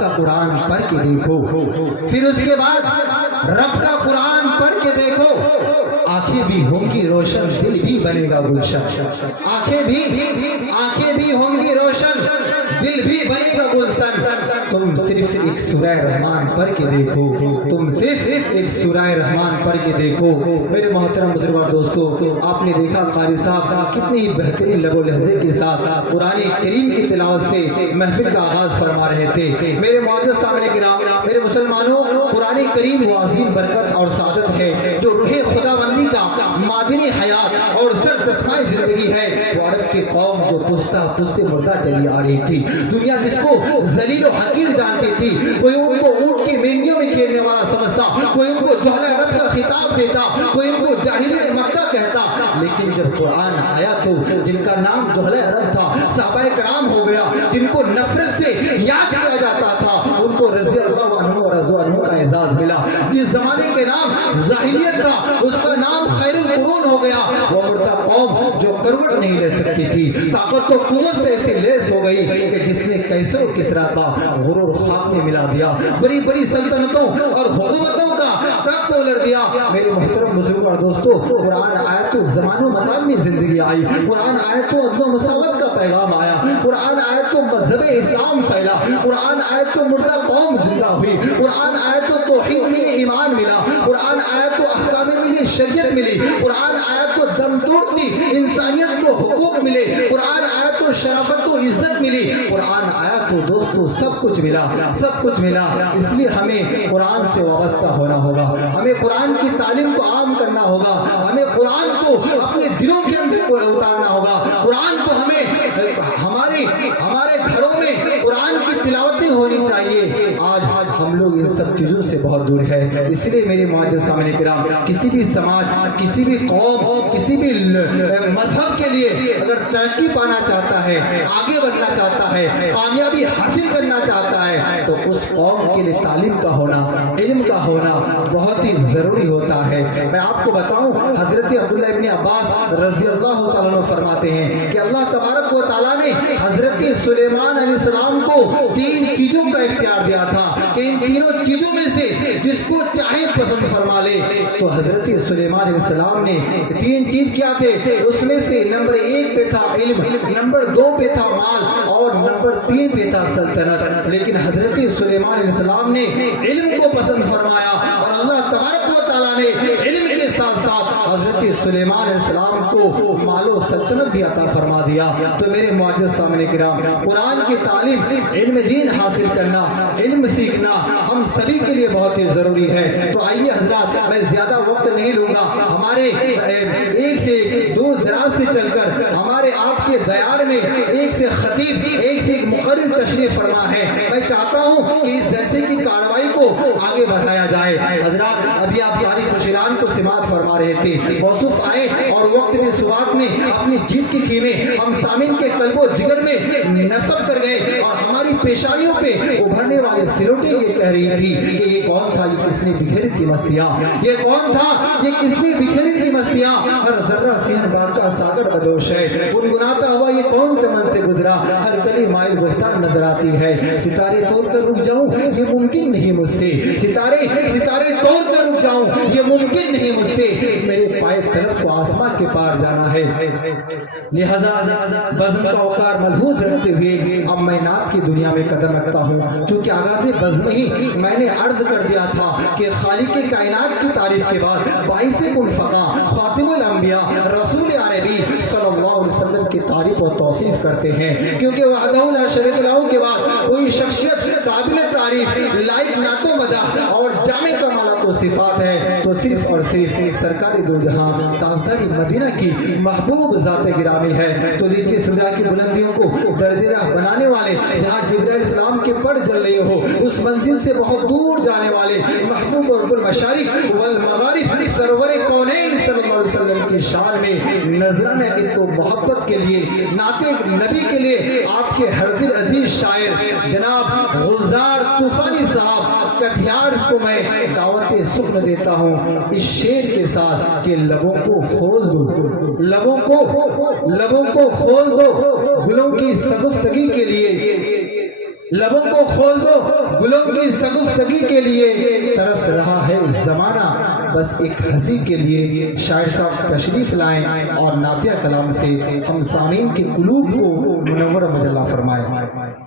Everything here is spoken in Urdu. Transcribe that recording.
کا قرآن پڑھ کے دیکھو، پھر اس کے بعد رب کا قرآن پڑھ کے دیکھو، آنکھیں بھی ہوں گی روشن، دل بھی بنے گا گلشن، آنکھیں بھی ہوں گی روشن، دل بھی بنے گا گلشن۔ تم صرف ایک سورہ رحمان پڑھ کے دیکھو، تم صرف ایک سورہ رحمان پڑھ کے دیکھو۔ میرے محترم بزرگوں دوستو، آپ نے دیکھا قاری صاحب کتنی بہترین لب و لہجے کے ساتھ قرآن کریم کی تلاوت سے محفل کا آغاز فرما رہے تھے۔ میرے معزز سامنے گرام، میرے مسلمانوں، قرآن کریم وہ عظیم برکت اور سعادت ہے جو روح خدا بندی کا معدنی حیات اور سر چشمہ زندگی ہے۔ وہ عرب کی قوم جو پشتے مردہ چلی آ رہی تھی، دنیا جس کو ذلیل و حقیر جانتی تھی، کوئی ان کو اونٹ کی مینگیوں میں کھیلنے والا سمجھتا، کوئی ان کو جہل عرب کا خطاب دیتا، کوئی ان کو جاہلین مکہ کہتا، لیکن جب قرآن آیا تو جن کا نام جہل عرب تھا صحابہ کرام ہو گیا، جن کو نفرت سے یاد کیا جاتا تھا، ان کو رضی اللہ عنہ و رضوا عنہ کا اعزاز ملا۔ جس زمانے کے نام جاہلیت تھا اس کا نام خیر القرون ہو گیا۔ وہ مردہ قوم جو کروٹ نہیں لے سکتی تھی، طاقت و قوت سے ایسی لیس ہو گئی کہ جس نے کیسر و کسرا کا غرور خاک میں ملا دیا، بڑی بڑی سلطنتوں اور حکومتوں کا تخت الٹ دیا۔ میرے محترم بزرگوں اور دوستو، قرآن آیا تو زمان و مکان میں زندگی آئی، قرآن آیا تو عدل و مساوات کا پیغام آیا، قرآن آیا تو مذہب اسلام پھیلا، قرآن آیا تو مردہ قوم زندہ ہوئی، قرآن آیا تو توحید میں ایمان ملا، قرآن آیا تو احکام ملی شریعت ملی، قرآن آیا تو دم توڑتی انسانیت کو حقوق ملے، قرآن آیا تو شرافت و عزت ملی، قرآن آیا تو دوستو سب کچھ ملا، سب کچھ ملا۔ اس لیے ہمیں قرآن سے وابستہ ہونا ہوگا، ہمیں قرآن کی تعلیم کو عام کرنا ہوگا، ہمیں قرآن کو اپنے دلوں کے اندر اتارنا ہوگا، قرآن کو ہمیں ہمارے گھروں میں قرآن کی تلاوتیں ہونی چاہیے۔ آج ہم لوگ ان سب چیزوں سے بہت دور ہے۔ اس لیے میرے معزز سامعین کرام، کسی بھی سماج، کسی بھی قوم، کسی بھی مذہب کے لیے اگر ترقی پانا چاہتا ہے، آگے بڑھنا چاہتا ہے، کامیابی حاصل کرنا چاہتا ہے، تو اس قوم کے لیے تعلیم کا ہونا، علم کا ہونا بہت ہی ضروری ہوتا ہے۔ میں آپ کو بتاؤں، حضرت عبداللہ ابن عباس رضی اللہ تعالیٰ عنہ فرماتے ہیں کہ اللہ تبارک و تعالیٰ نے حضرت سلیمان علیہ السلام کو 3 چیزوں کا اختیار دیا تھا کہ ان تینوں چیزوں میں سے جس کو چاہے پسند فرما لے۔ تو حضرت سلیمان علیہ السلام نے 3 چیز کیا تھے، اس میں سے نمبر 1 پہ تھا علم، نمبر 2 پہ تھا مال، اور نمبر 3 پہ تھا سلطنت۔ لیکن حضرت سلیمان علیہ السلام نے علم کو پسند فرمایا، اور اللہ تبارک و تعالیٰ نے علم کے ساتھ ساتھ حضرت سلیمان علیہ السلام کو مال و سلطنت بھی عطا فرما دیا۔ تو میرے معزز سامعین کرام، قرآن کی تعلیم، علم دین حاصل کرنا، علم سیکھنا ہم سبھی کے لیے بہت ہی ضروری ہے۔ تو آئیے حضرات، میں زیادہ وقت نہیں لوں گا، ہمارے ایک سے دور دراز سے چل کر ہمارے آپ کے دیار میں ایک سے خطیب، ایک سے ایک مقرر تشریف فرما ہے۔ میں چاہتا ہوں کہ اس جلسے کی کارروائی کو آگے بڑھایا جائے۔ حضرات، ابھی آپ یاری خوشیلان کو سماعت فرما رہے تھے، موصوف آئے اور وقت میں سبات میں اپنی جیت کی خیمے ہم سامعین کے قلب و جگر میں نصب کر گئے، اور ہماری پیشانیوں پہ ابھرنے والے سلوٹیں یہ کہہ رہی تھی کہ یہ کون تھا، یہ کس نے بکھیری تھی مستیاں، یہ کون تھا، یہ کس نے بکھیری تھی مستیاں، ہر ذرہ سین باغ کا ساگر بدوش ہے، گنگناتا ہوا یہ کون چمن سے گزرا، ہر کلی مائل گفتار نظر آتی ہے، ستارے توڑ کر رک جاؤں یہ ممکن نہیں مجھ سے، ستارے توڑ کر رک جاؤں یہ ممکن نہیں مجھ سے، میرے پائے طرف کو آسمان کے پار جانا ہے۔ لہذا بزم کا اوقار ملحوظ رکھتے ہوئے اب میں نعت کی دنیا میں قدم رکھتا ہوں، چونکہ آغاز بزم ہی میں نے عرض کر دیا تھا کہ خالق کائنات کی تعریف کے بعد باعث کن فقا خاتم الانبیاء رسول عربی صلی اللہ علیہ وسلم کی تعریف و توصیف کرتے ہیں، کیونکہ وحدہ لا شریک لہ کے بعد کوئی شخصیت قابل تعریف، لائق نعت و مدح اور جامع کمالات و صفات ہے تو صرف اور صرف سرکار دو جہاں تاجدار مدینہ کی محبوب ذات گرامی ہے۔ تو لیجیے سدرا کی بلندیوں کو درجہ راہ بنانے والے، جہاں جبرائیل السلام کے پر جل رہے ہو، اس منزل سے بہت دور جانے والے محبوب اور المشارق والمغارب سرور کونین صلی اللہ علیہ وسلم کی شان میں نذرانے کی تو محبت کے لیے، نعت نبی کے لیے آپ کے ہر دل عزیز شاعر جناب غلزار طوفانی صاحب کٹیہار کو میں دعوت سخن دیتا ہوں اس شعر کے ساتھ کہ لبوں کو کھول دو، لبوں کو کھول دو گلوں کی شگفتگی کے لیے، لبوں کو کھول دو گلوں کی سگفتگی کے لیے ترس رہا ہے زمانہ، بس ایک ہنسی کے لیے شاعر صاحب تشریف لائیں اور نعتیہ کلام سے ہم سامعین کے قلوب کو منور مجلہ فرمائیں۔